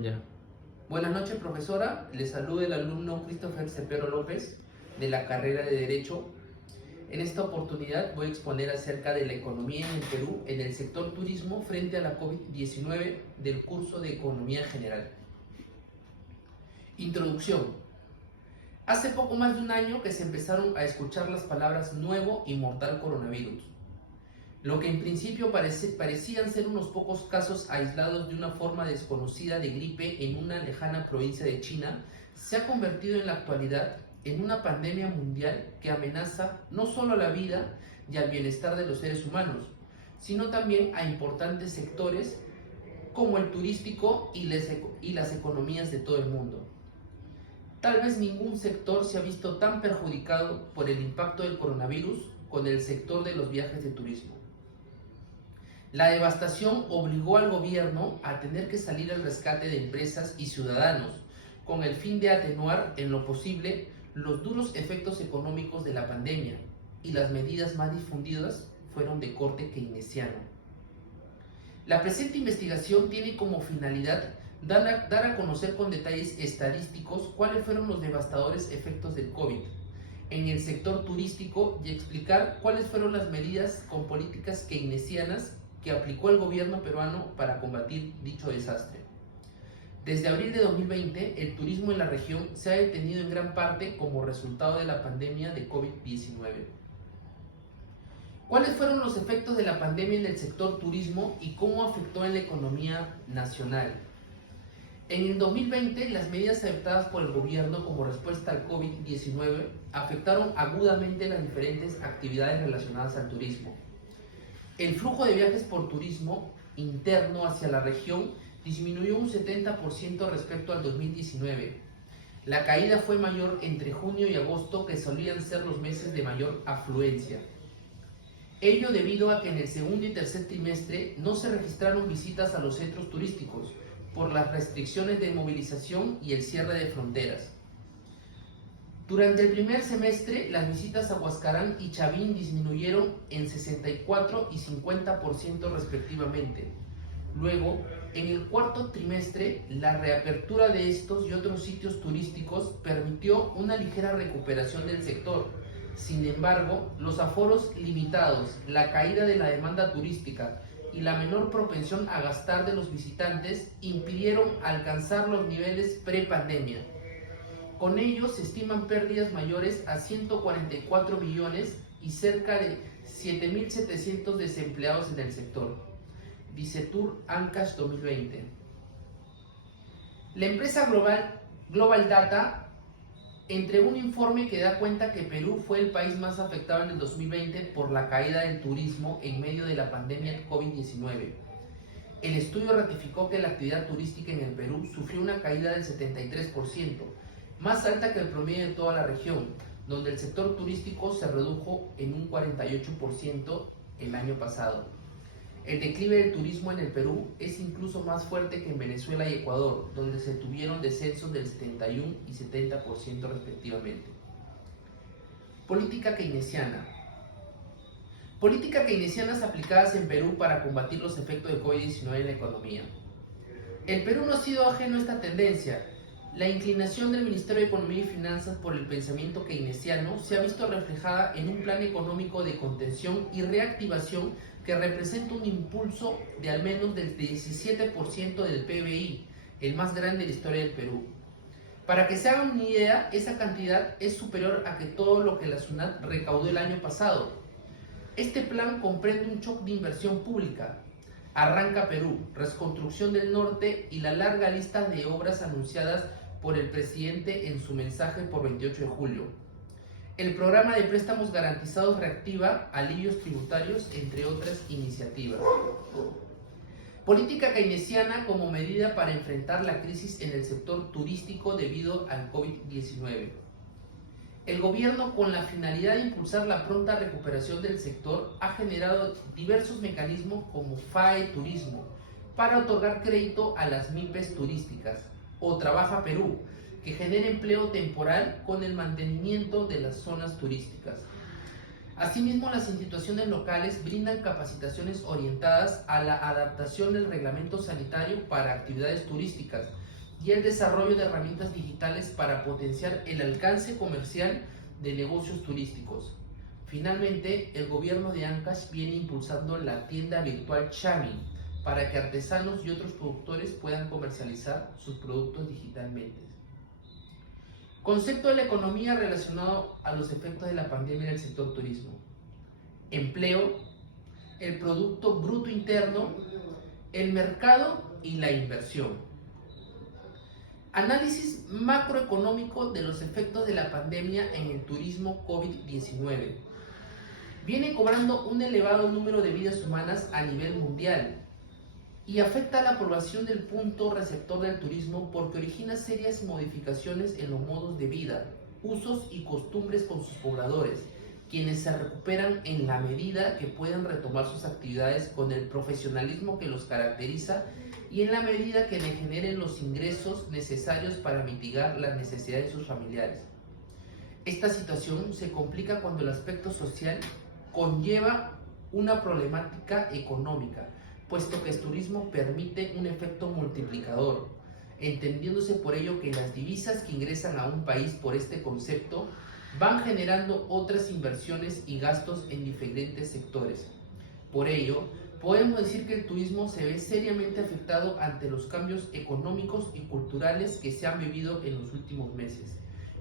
Ya. Buenas noches, profesora. Le saluda el alumno Christopher Cepero López de la carrera de Derecho. En esta oportunidad voy a exponer acerca de la economía en el Perú en el sector turismo frente a la COVID-19 del curso de Economía General. Introducción. Hace poco más de un año que se empezaron a escuchar las palabras nuevo y mortal coronavirus. Lo que en principio parecían ser unos pocos casos aislados de una forma desconocida de gripe en una lejana provincia de China, se ha convertido en la actualidad en una pandemia mundial que amenaza no solo a la vida y al bienestar de los seres humanos, sino también a importantes sectores como el turístico y las economías de todo el mundo. Tal vez ningún sector se ha visto tan perjudicado por el impacto del coronavirus con el sector de los viajes de turismo. La devastación obligó al gobierno a tener que salir al rescate de empresas y ciudadanos, con el fin de atenuar en lo posible los duros efectos económicos de la pandemia, y las medidas más difundidas fueron de corte keynesiano. La presente investigación tiene como finalidad dar a conocer con detalles estadísticos cuáles fueron los devastadores efectos del COVID en el sector turístico y explicar cuáles fueron las medidas con políticas keynesianas que aplicó el gobierno peruano para combatir dicho desastre. Desde abril de 2020, el turismo en la región se ha detenido en gran parte como resultado de la pandemia de COVID-19. ¿Cuáles fueron los efectos de la pandemia en el sector turismo y cómo afectó en la economía nacional? En el 2020, las medidas adoptadas por el gobierno como respuesta al COVID-19 afectaron agudamente las diferentes actividades relacionadas al turismo. El flujo de viajes por turismo interno hacia la región disminuyó un 70% respecto al 2019. La caída fue mayor entre junio y agosto, que solían ser los meses de mayor afluencia. Ello debido a que en el segundo y tercer trimestre no se registraron visitas a los centros turísticos por las restricciones de movilización y el cierre de fronteras. Durante el primer semestre, las visitas a Huascarán y Chavín disminuyeron en 64 y 50% respectivamente. Luego, en el cuarto trimestre, la reapertura de estos y otros sitios turísticos permitió una ligera recuperación del sector. Sin embargo, los aforos limitados, la caída de la demanda turística y la menor propensión a gastar de los visitantes impidieron alcanzar los niveles pre-pandemia. Con ello se estiman pérdidas mayores a 144 billones y cerca de 7.700 desempleados en el sector. Vicetur Ancash 2020. La empresa Global Data entregó un informe que da cuenta que Perú fue el país más afectado en el 2020 por la caída del turismo en medio de la pandemia COVID-19. El estudio ratificó que la actividad turística en el Perú sufrió una caída del 73%, más alta que el promedio de toda la región, donde el sector turístico se redujo en un 48% el año pasado. El declive del turismo en el Perú es incluso más fuerte que en Venezuela y Ecuador, donde se tuvieron descensos del 71 y 70% respectivamente. Política keynesiana. Políticas keynesianas aplicadas en Perú para combatir los efectos de COVID-19 en la economía. El Perú no ha sido ajeno a esta tendencia. La inclinación del Ministerio de Economía y Finanzas por el pensamiento keynesiano se ha visto reflejada en un plan económico de contención y reactivación que representa un impulso de al menos del 17% del PBI, el más grande de la historia del Perú. Para que se hagan una idea, esa cantidad es superior a que todo lo que la SUNAT recaudó el año pasado. Este plan comprende un shock de inversión pública, Arranca Perú, Reconstrucción del Norte y la larga lista de obras anunciadas por el presidente en su mensaje por 28 de julio. El programa de préstamos garantizados reactiva, alivios tributarios, entre otras iniciativas. Política keynesiana como medida para enfrentar la crisis en el sector turístico debido al COVID-19. El gobierno, con la finalidad de impulsar la pronta recuperación del sector, ha generado diversos mecanismos como FAE Turismo para otorgar crédito a las MIPES turísticas, o Trabaja Perú, que genera empleo temporal con el mantenimiento de las zonas turísticas. Asimismo, las instituciones locales brindan capacitaciones orientadas a la adaptación del reglamento sanitario para actividades turísticas, y el desarrollo de herramientas digitales para potenciar el alcance comercial de negocios turísticos. Finalmente, el gobierno de Ancash viene impulsando la tienda virtual Chami para que artesanos y otros productores puedan comercializar sus productos digitalmente. Concepto de la economía relacionado a los efectos de la pandemia en el sector turismo. Empleo, el Producto Bruto Interno, el mercado y la inversión. Análisis macroeconómico de los efectos de la pandemia en el turismo COVID-19. Viene cobrando un elevado número de vidas humanas a nivel mundial y afecta a la población del punto receptor del turismo porque origina serias modificaciones en los modos de vida, usos y costumbres con sus pobladores, quienes se recuperan en la medida que puedan retomar sus actividades con el profesionalismo que los caracteriza y en la medida que le generen los ingresos necesarios para mitigar las necesidades de sus familiares. Esta situación se complica cuando el aspecto social conlleva una problemática económica, puesto que el turismo permite un efecto multiplicador, entendiéndose por ello que las divisas que ingresan a un país por este concepto van generando otras inversiones y gastos en diferentes sectores. Por ello, podemos decir que el turismo se ve seriamente afectado ante los cambios económicos y culturales que se han vivido en los últimos meses,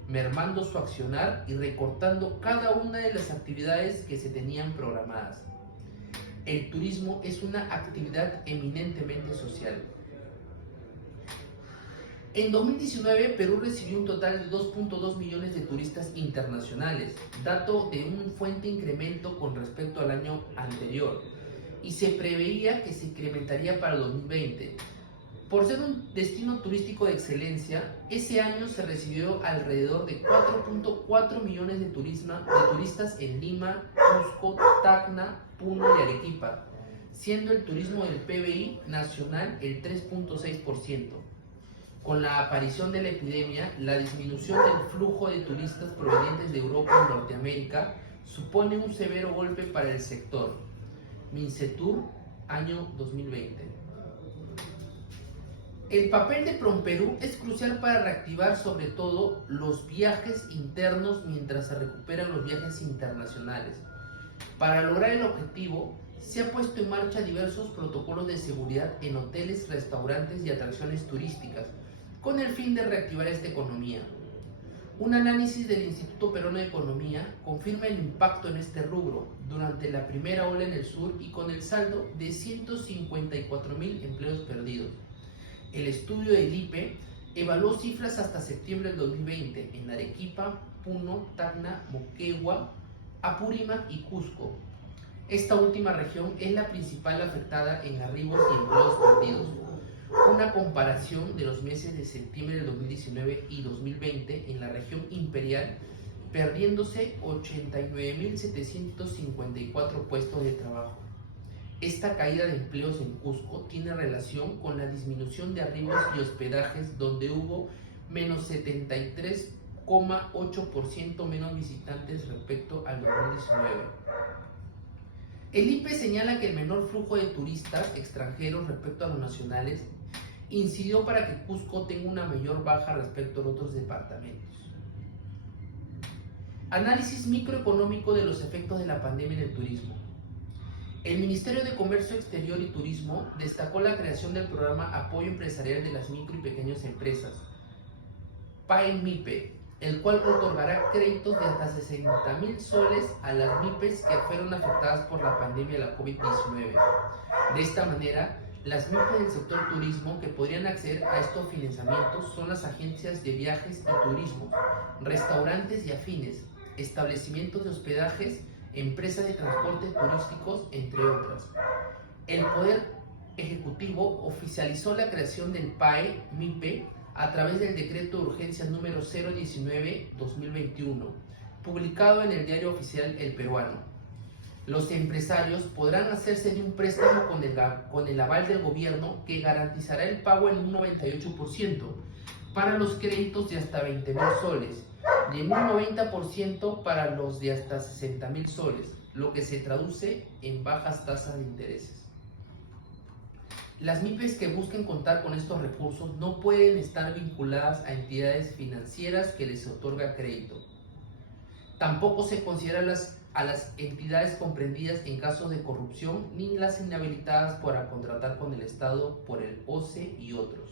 mermando su accionar y recortando cada una de las actividades que se tenían programadas. El turismo es una actividad eminentemente social. En 2019, Perú recibió un total de 2.2 millones de turistas internacionales, dato de un fuerte incremento con respecto al año anterior, y se preveía que se incrementaría para el 2020. Por ser un destino turístico de excelencia, ese año se recibió alrededor de 4.4 millones de turistas en Lima, Cusco, Tacna, Puno y Arequipa, siendo el turismo del PBI nacional el 3.6%. Con la aparición de la epidemia, la disminución del flujo de turistas provenientes de Europa y Norteamérica supone un severo golpe para el sector. Mincetur, año 2020. El papel de PROMPERÚ es crucial para reactivar sobre todo los viajes internos mientras se recuperan los viajes internacionales. Para lograr el objetivo, se han puesto en marcha diversos protocolos de seguridad en hoteles, restaurantes y atracciones turísticas, con el fin de reactivar esta economía. Un análisis del Instituto Peruano de Economía confirma el impacto en este rubro durante la primera ola en el sur y con el saldo de 154.000 empleos perdidos. El estudio del IPE evaluó cifras hasta septiembre del 2020 en Arequipa, Puno, Tacna, Moquegua, Apurímac y Cusco. Esta última región es la principal afectada en arribos y empleos perdidos. Una comparación de los meses de septiembre del 2019 y 2020 en la región imperial, perdiéndose 89.754 puestos de trabajo. Esta caída de empleos en Cusco tiene relación con la disminución de arribos y hospedajes, donde hubo menos 73,8% menos visitantes respecto al 2019. El IPE señala que el menor flujo de turistas extranjeros respecto a los nacionales incidió para que Cusco tenga una mayor baja respecto a otros departamentos. Análisis microeconómico de los efectos de la pandemia en el turismo. El Ministerio de Comercio Exterior y Turismo destacó la creación del programa Apoyo Empresarial de las Micro y Pequeñas Empresas, PAEMIPE, el cual otorgará créditos de hasta 60.000 soles a las MIPES que fueron afectadas por la pandemia de la COVID-19. De esta manera, las MIPES del sector turismo que podrían acceder a estos financiamientos son las agencias de viajes y turismo, restaurantes y afines, establecimientos de hospedajes, empresas de transporte turísticos, entre otras. El Poder Ejecutivo oficializó la creación del PAE-MIPE a través del Decreto de Urgencia número 019-2021, publicado en el Diario Oficial El Peruano. Los empresarios podrán hacerse de un préstamo con el aval del gobierno que garantizará el pago en un 98% para los créditos de hasta 20.000 soles y en un 90% para los de hasta 60.000 soles, lo que se traduce en bajas tasas de intereses. Las MIPES que busquen contar con estos recursos no pueden estar vinculadas a entidades financieras que les otorga crédito. Tampoco se considera a las entidades comprendidas en casos de corrupción ni las inhabilitadas para contratar con el Estado por el OCE y otros.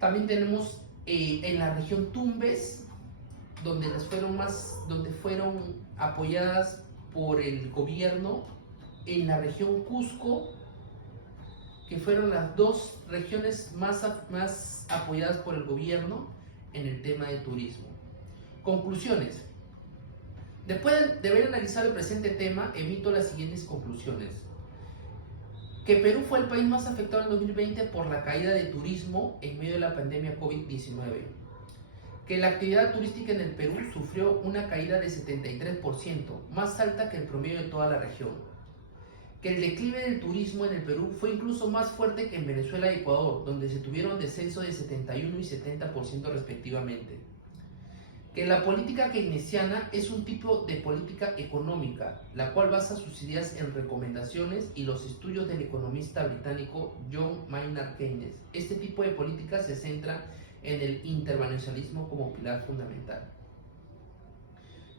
También tenemos en la región Tumbes, donde fueron apoyadas por el gobierno, en la región Cusco, que fueron las dos regiones más apoyadas por el gobierno en el tema de turismo. Conclusiones. Después de haber analizado el presente tema, emito las siguientes conclusiones. Que Perú fue el país más afectado en 2020 por la caída de turismo en medio de la pandemia COVID-19. Que la actividad turística en el Perú sufrió una caída de 73%, más alta que el promedio de toda la región. Que el declive del turismo en el Perú fue incluso más fuerte que en Venezuela y Ecuador, donde se tuvieron descensos de 71 y 70% respectivamente. Que la política keynesiana es un tipo de política económica, la cual basa sus ideas en recomendaciones y los estudios del economista británico John Maynard Keynes. Este tipo de política se centra en el intervencionismo como pilar fundamental.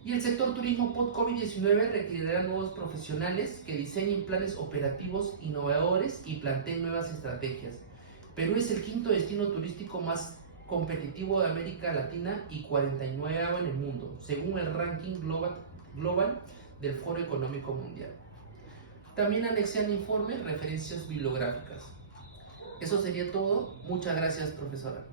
Y el sector turismo post-COVID-19 requerirá nuevos profesionales que diseñen planes operativos innovadores y planteen nuevas estrategias. Perú es el quinto destino turístico más competitivo de América Latina y 49º en el mundo, según el ranking global del Foro Económico Mundial. También anexé al informe referencias bibliográficas. Eso sería todo. Muchas gracias, profesora.